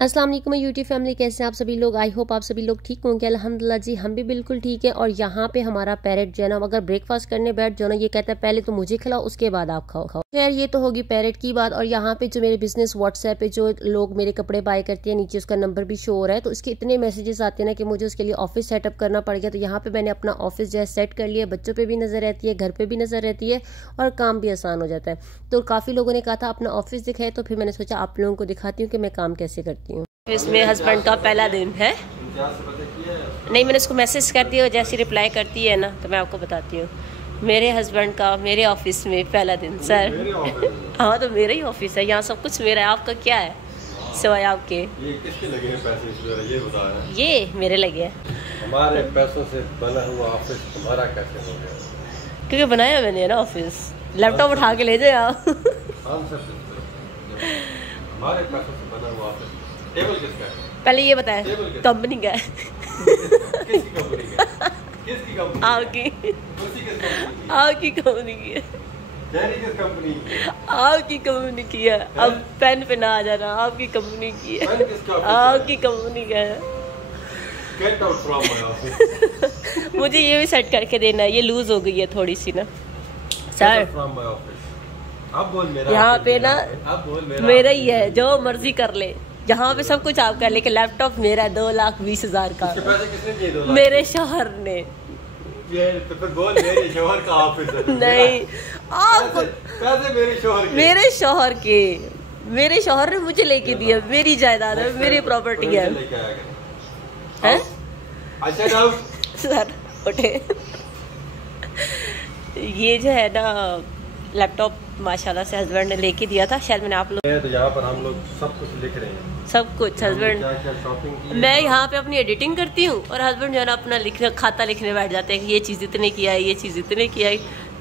अस्सलाम वालेकुम YouTube family, कैसे हैं आप सभी लोग। आई होप आप सभी लोग ठीक होंगे। अल्हम्दुलिल्लाह जी हम भी बिल्कुल ठीक है। और यहाँ पे हमारा पैरेट जो है ना, अगर ब्रेकफास्ट करने बैठ जो ना, ये कहता है पहले तो मुझे खिलाओ उसके बाद आप खाओ। खैर ये तो होगी पैरेट की बात। और यहाँ पे जो मेरे बिजनेस व्हाट्सएप पे जो लोग मेरे कपड़े बाय करते हैं, नीचे उसका नंबर भी शो हो रहा है, तो उसके इतने मैसेजेस आते हैं ना कि मुझे उसके लिए ऑफिस सेटअप करना पड़ गया। तो यहाँ पे मैंने अपना ऑफिस जो है सेट कर लिया। बच्चों पे भी नजर रहती है, घर पे भी नजर रहती है और काम भी आसान हो जाता है। तो काफी लोगों ने कहा था अपना ऑफिस दिखाए, तो फिर मैंने सोचा आप लोगों को दिखाती हूँ कि मैं काम कैसे करती हूँ। इसमें हस्बैंड का पहला दिन है। नहीं, मैंने उसको मैसेज कर दिया, जैसी रिप्लाई करती है ना तो मैं आपको बताती हूँ। मेरे हस्बैंड का मेरे ऑफिस में पहला दिन। सर हाँ, तो मेरा ही ऑफिस है, यहाँ सब कुछ मेरा है। आपका क्या है सिवाय आपके? ये किसके लगे हैं पैसे, ये बता रहे हैं। ये मेरे लगे हैं। हमारे पैसों से बना हुआ ऑफिस तुम्हारा कैसे हो गया? क्योंकि बनाया मैंने ना ऑफिस। लैपटॉप उठा के ले जाओ आप। हमारे पैसों से बना हुआ ऑफिस। टेबल किसका है? पहले ये बताएं, कंपनी का है। किसकी कंपनी का? किसकी कंपनी? आपकी कंपनी की है। किस कंपनी की? आपकी कंपनी की है। अब पेन पे ना आ जाना, आपकी कंपनी की है। आपकी कंपनी का है। Get out from my office. मुझे ये भी सेट करके देना है, ये लूज हो गई है थोड़ी सी ना सर। From my office. अब बोल मेरा। यहाँ पे ना अब बोल मेरा ही है, जो मर्जी कर ले। यहाँ पे सब कुछ आपका है, लेकिन लैपटॉप मेरा 2,20,000 का। पैसे किसने दिए? 2 लाख मेरे शौहर ने। ये तो फिर बोल मेरे शौहर का ऑफिस है। नहीं, आप पैसे मेरे शौहर के। मेरे शौहर के। मेरे शौहर ने मुझे लेके दिया, मेरी जायदाद है, मेरी प्रॉपर्टी है। हैं? अच्छा सर उठे। ये जो है ना लैपटॉप माशाल्लाह से हस्बैंड ने लेके दिया था, शायद मैंने आप लोग। तो यहाँ पर हम लोग सब कुछ लिख रहे हैं, सब कुछ हस्बैंड। मैं यहाँ पे अपनी एडिटिंग करती हूँ और हस्बैंड जो है ना अपना लिखने खाता लिखने बैठ जाते हैं कि ये चीज़ इतने किया है, ये चीज़ इतने किया है,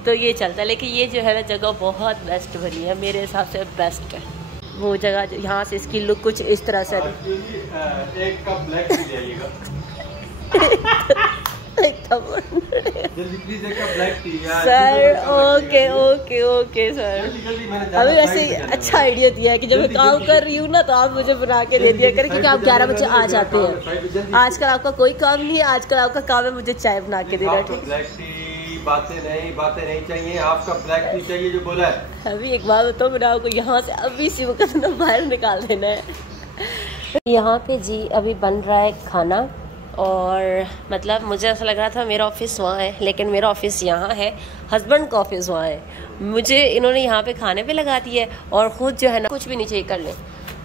तो ये चलता है। लेकिन ये जो है ना जगह बहुत बेस्ट बनी है, मेरे हिसाब से बेस्ट है वो जगह। यहाँ से इसकी लुक कुछ इस तरह से। एक कप ब्लैक टी ले आइएगा। Sir okay okay okay sir. अभी वैसे अच्छा आइडिया दिया है कि जब मैं काम कर रही हूँ ना तो आप मुझे बना के दे दिया करें, क्योंकि आप 11 बजे आ जाते हैं। आजकल आपका कोई काम नहीं है, आजकल आपका काम है मुझे चाय बना के देना। ठीक, बातें नहीं चाहिए, आपका ब्लैक टी चाहिए जो बोला है। अभी एक बात बताओ, मैंने आपको यहाँ से अभी सी वक्त ना बाहर निकाल देना है। यहाँ पे जी अभी बन रहा है खाना, और मतलब मुझे ऐसा लग रहा था मेरा ऑफिस वहाँ है, लेकिन मेरा ऑफिस यहाँ है, हस्बैंड का ऑफिस वहाँ है। मुझे इन्होंने यहाँ पे खाने पे लगा दिया है और ख़ुद जो है ना कुछ भी नहीं चाहिए कर लें,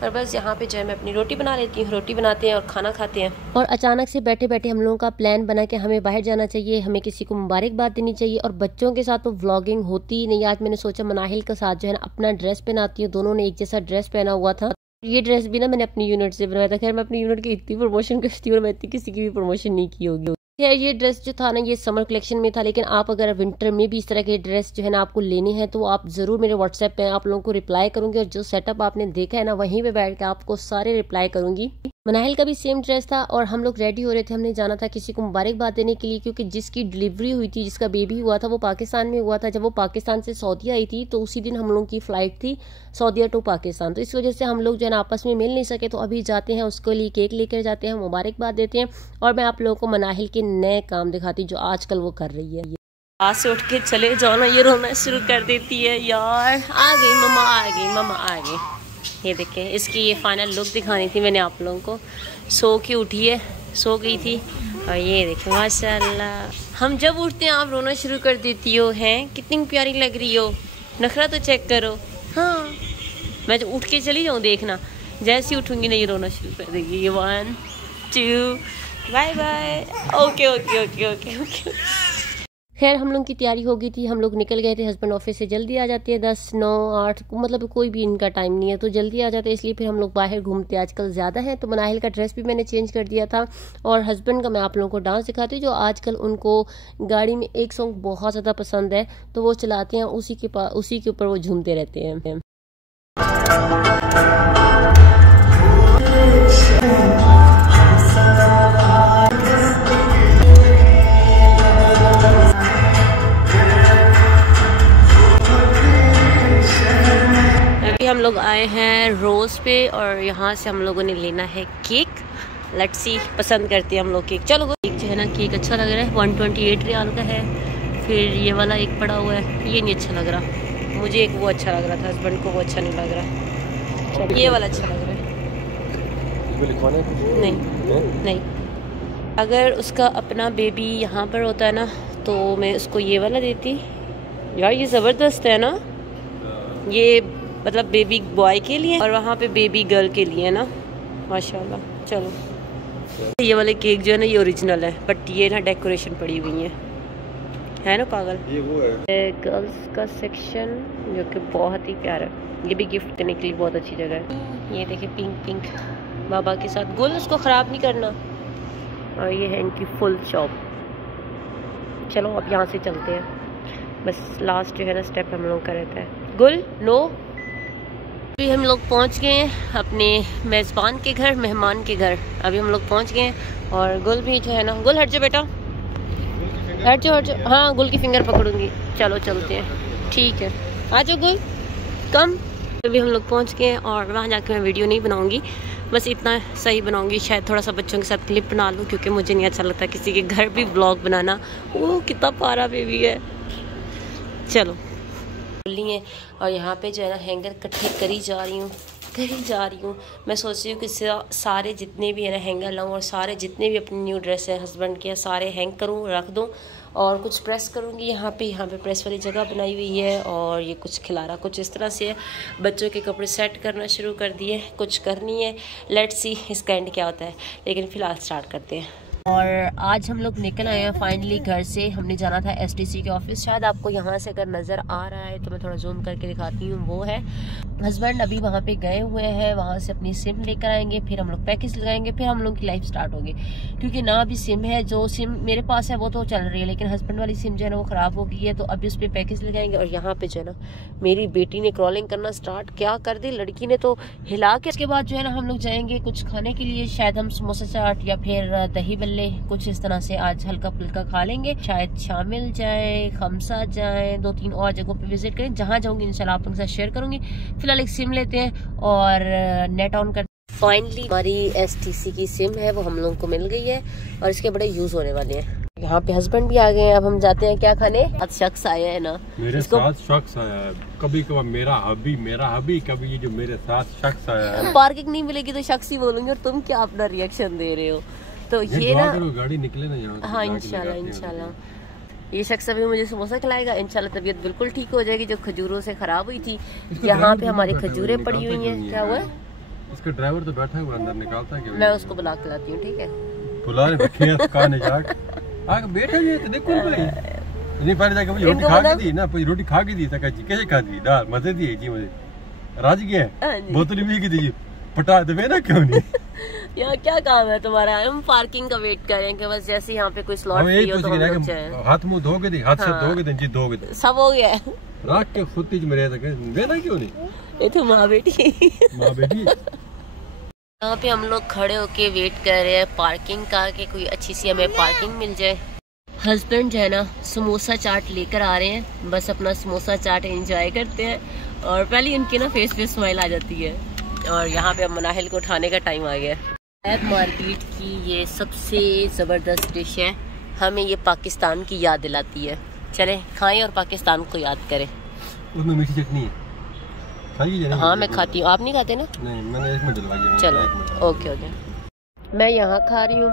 और बस यहाँ पे जो है मैं अपनी रोटी बना लेती हूँ। रोटी बनाते हैं और खाना खाते हैं। और अचानक से बैठे बैठे हम लोगों का प्लान बना कि हमें बाहर जाना चाहिए, हमें किसी को मुबारकबाद देनी चाहिए। और बच्चों के साथ तो व्लॉगिंग होती ही नहीं। आज मैंने सोचा मनाहिल के साथ जो है ना अपना ड्रेस पहनाती हूँ। दोनों ने एक जैसा ड्रेस पहना हुआ था। ये ड्रेस भी ना मैंने अपनी यूनिट से बनवाया था। खैर मैं अपनी यूनिट की इतनी प्रमोशन करती हूँ, मैं इतनी किसी की भी प्रमोशन नहीं की होगी। खैर ये ड्रेस जो था ना ये समर कलेक्शन में था, लेकिन आप अगर विंटर में भी इस तरह के ड्रेस जो है ना आपको लेनी है तो आप जरूर मेरे व्हाट्सएप पे आप लोगों को रिप्लाई करूंगी। और जो सेटअप आपने देखा है ना वहीं पे बैठ के आपको सारे रिप्लाई करूंगी। मनाहिल का भी सेम ड्रेस था और हम लोग रेडी हो रहे थे, हमने जाना था किसी को मुबारकबाद देने के लिए, क्योंकि जिसकी डिलीवरी हुई थी, जिसका बेबी हुआ था वो पाकिस्तान में हुआ था। जब वो पाकिस्तान से सऊदी आई थी तो उसी दिन हम लोगों की फ्लाइट थी सऊदीया टू पाकिस्तान। तो इस वजह से हम लोग जो है ना आपस में मिल नहीं सके, तो अभी जाते हैं उसके लिए केक लेकर जाते हैं, मुबारकबाद देते हैं। और मैं आप लोगों को मनाहिल के नए काम दिखाती जो आजकल वो कर रही है। आज से उठ के चले जाओ ना, ये रोना शुरू कर देती है यार। आ गई मम्मा, आ गई मम्मा, आ गई। ये देखें, इसकी ये फाइनल लुक दिखानी थी मैंने आप लोगों को। सो के उठी है, सो गई थी। और ये देखें माशाल्लाह, हम जब उठते हैं आप रोना शुरू कर देती हो। हैं कितनी प्यारी लग रही हो, नखरा तो चेक करो। हाँ मैं जब उठ के चली जाऊँ देखना, जैसे ही उठूंगी नहीं रोना शुरू कर देगी। ये 1 2 bye bye. Okay okay okay okay okay. खैर हम लोग की तैयारी हो गई थी, हम लोग निकल गए थे। हस्बैंड ऑफिस से जल्दी आ जाते हैं, 10, 9, 8 मतलब कोई भी इनका टाइम नहीं है, तो जल्दी आ जाते हैं। इसलिए फिर हम लोग बाहर घूमते आजकल ज़्यादा है। तो मनाहिल का ड्रेस भी मैंने चेंज कर दिया था। और हस्बैंड का मैं आप लोगों को डांस दिखाती हूँ, जो आजकल उनको गाड़ी में एक सॉन्ग बहुत ज़्यादा पसंद है, तो वो चलाते हैं, उसी के ऊपर वो झूमते रहते हैं। हम लोग आए हैं रोज स्टेप्स पे और यहाँ से हम लोगों ने लेना है केक। लेट्स सी, पसंद करते हैं हम लोग केक। चलो केक जो है ना, केक अच्छा लग रहा है, 128 रियाल का है। फिर ये वाला एक पड़ा हुआ है, ये नहीं अच्छा लग रहा मुझे, एक वो अच्छा लग रहा था, हस्बैंड को वो अच्छा नहीं लग रहा। ये वाला अच्छा लग रहा है। नहीं, अगर उसका अपना बेबी यहाँ पर होता है ना तो मैं उसको ये वाला देती यार। ये ज़बरदस्त है ना, ये मतलब बेबी बॉय के लिए और वहाँ पे बेबी गर्ल के लिए है ना, माशाल्लाह। चलो ये वाले केक जो है ना, ये ओरिजिनल है, बट ये ना डेकोरेशन पड़ी हुई है ना पागल। ये वो है गर्ल्स का सेक्शन जो कि बहुत ही प्यारा है। ये भी गिफ्ट देने के लिए बहुत अच्छी जगह है। ये देखिए पिंक पिंक बाबा के साथ गुल, उसको ख़राब नहीं करना। और ये है इनकी फुल शॉप। चलो अब यहाँ से चलते हैं, बस लास्ट जो है ना स्टेप हम लोग का रहता है। गुल नो, अभी हम लोग पहुँच गए हैं अपने मेज़बान के घर, मेहमान के घर। अभी हम लोग पहुँच गए हैं और गुल भी जो है ना, गुल हट जाओ बेटा, हट जाओ। हाँ गुल की फिंगर पकड़ूंगी। चलो चलते हैं, ठीक है आ जाओ गुल कम। अभी हम लोग पहुँच गए हैं और वहाँ जाकर मैं वीडियो नहीं बनाऊँगी, बस इतना सही बनाऊंगी। शायद थोड़ा सा बच्चों के साथ क्लिप बना लूँ, क्योंकि मुझे नहीं अच्छा लगता किसी के घर भी व्लॉग बनाना। वो कितना प्यारा बेबी है। चलो बोली है और यहाँ पे जो है ना हैंगर इकट्ठे करी जा रही हूँ। मैं सोच रही हूँ कि सारे जितने भी है ना हैंगर लाऊँ और सारे जितने भी अपनी न्यू ड्रेस है हस्बैंड के सारे हैंग करूँ, रख दूँ और कुछ प्रेस करूँगी। यहाँ पे प्रेस वाली जगह बनाई हुई है और ये कुछ खिलारा कुछ इस तरह से है। बच्चों के कपड़े सेट करना शुरू कर दिए, कुछ करनी है। लेट्स सी इसका एंड क्या होता है, लेकिन फ़िलहाल स्टार्ट करते हैं। और आज हम लोग निकल आए हैं फाइनली घर से। हमने जाना था STC के ऑफिस। शायद आपको यहाँ से अगर नज़र आ रहा है तो मैं थोड़ा जूम करके दिखाती हूँ। वो है हस्बैंड अभी वहाँ पे गए हुए हैं, वहाँ से अपनी सिम लेकर आएंगे, फिर हम लोग पैकेज लगाएंगे, फिर हम लोग की लाइफ स्टार्ट होगी। क्योंकि ना अभी सिम है, जो सिम मेरे पास है वो तो चल रही है, लेकिन हस्बैंड वाली सिम जो है ना वो ख़राब हो गई है, तो अभी उस पर पैकेज लगाएंगे। और यहाँ पे जो है ना मेरी बेटी ने क्रॉलिंग करना स्टार्ट क्या कर दी, लड़की ने तो हिला के। उसके बाद जो है ना हम लोग जाएंगे कुछ खाने के लिए, शायद हम समोसा चाट या फिर दही बल्ले कुछ इस तरह से आज हल्का फुल्का खा लेंगे। शायद शामिल जाए, खमसा जाए, 2-3 और जगहों पे विजिट करें। जहाँ जाऊंगी इंशाल्लाह आप लोगों के साथ शेयर करूंगी। फिलहाल एक सिम लेते हैं और नेट ऑन कर। फाइनली हमारी STC की सिम है वो हम लोगों को मिल गई है और इसके बड़े यूज होने वाले हैं। यहाँ पे हस्बैंड भी आ गए हैं। अब हम जाते हैं क्या खाने। आज शख्स आया है ना, मेरे साथ शख्स आया है। कभी कभार मेरा हबी, कभी ये जो मेरे साथ शख्स आया है। पार्किंग नहीं मिलेगी तो शख्स ही बोलूंगी और तुम क्या अपना रिएक्शन दे रहे हो। तो ये ना गाड़ी निकले ना यहाँ। हाँ इंशाल्लाह ये शख्स अभी मुझे समोसा खिलाएगा। इंशाल्लाह तबीयत बिल्कुल ठीक हो जाएगी जो खजूरों से खराब हुई थी। यहाँ पे हमारी खजूरें पड़ी हुई हैं। क्या हुआ? इसका ड्राइवर तो बैठा है अंदर, निकालता है। मैं उसको बुला के लाती हूँ, ठीक है? बुला आगे बैठा है तो देखो भाई। नहीं पहले जाके मुझे रोटी खा के दी ना, रोटी खा के दी था। कैसे खा दी? दाल मजे दी जी मुझे। राज गया बोतल भी की दी, पटा दे ना, क्यों नहीं? यहाँ क्या काम है तुम्हारा? हम पार्किंग का वेट करेंगे बस। जैसे यहाँ पे कोई स्लॉट फ्री हो तो हम लोग जाएं। हाथ मुंह धोगे दी, हाथ से धोगे दी जी, धोगे दी। सब हो गया रात के फुटेज में रह सके देना, क्यों नहीं? ये तो माँ बेटी यहाँ पे हम लोग खड़े होके वेट कर रहे हैं पार्किंग का, कि कोई अच्छी सी हमें पार्किंग मिल जाए। हस्बैंड जो है ना समोसा चाट लेकर आ रहे हैं, बस अपना समोसा चाट एंजॉय करते हैं और पहले उनके ना फेस पे स्माइल आ जाती है। और यहाँ पे अब मनाहिल को उठाने का टाइम आ गया। ऐप मार्केट की ये सबसे ज़बरदस्त डिश है, हमें ये पाकिस्तान की याद दिलाती है। चलें खाएं और पाकिस्तान को याद करें। उसमें मीठी चटनी है। हाँ मैं खाती हूँ, आप नहीं खाते ना? नहीं, मैंने 1 मिनट डलवा दिया। चलो ओके। मैं यहाँ खा रही हूँ,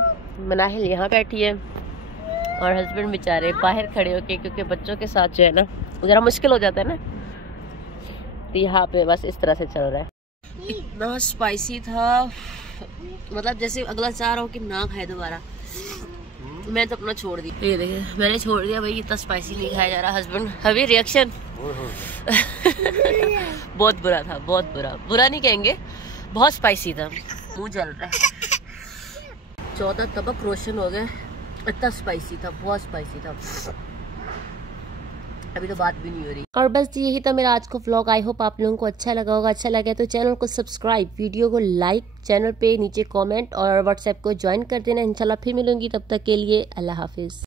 मनाहिल यहाँ बैठी है और हस्बैंड बेचारे बाहर खड़े होके, क्योंकि बच्चों के साथ जो है ना ज़रा मुश्किल हो जाता है ना, तो यहाँ पे बस इस तरह से चल रहा है। इतना स्पाइसी था, मतलब जैसे अगला चाह रहा हूँ कि ना खाए दोबारा। मैं तो अपना छोड़ दी। ये देखिए मैंने छोड़ दिया भाई, इतना स्पाइसी नहीं खाया जा रहा। हस्बैंड अभी रिएक्शन बहुत बुरा था, बहुत बुरा नहीं कहेंगे, बहुत स्पाइसी था। मुंह जल रहा है। 14 तबक रोशन हो गए, इतना स्पाइसी था, बहुत स्पाइसी था। अभी तो बात भी नहीं हो रही। और बस यही था मेरा आज का व्लॉग। आई होप आप लोगों को अच्छा लगा होगा। अच्छा लगा तो चैनल को सब्सक्राइब, वीडियो को लाइक, चैनल पे नीचे कमेंट और व्हाट्सएप को ज्वाइन कर देना। इंशाल्लाह फिर मिलूंगी, तब तक के लिए अल्लाह हाफिज।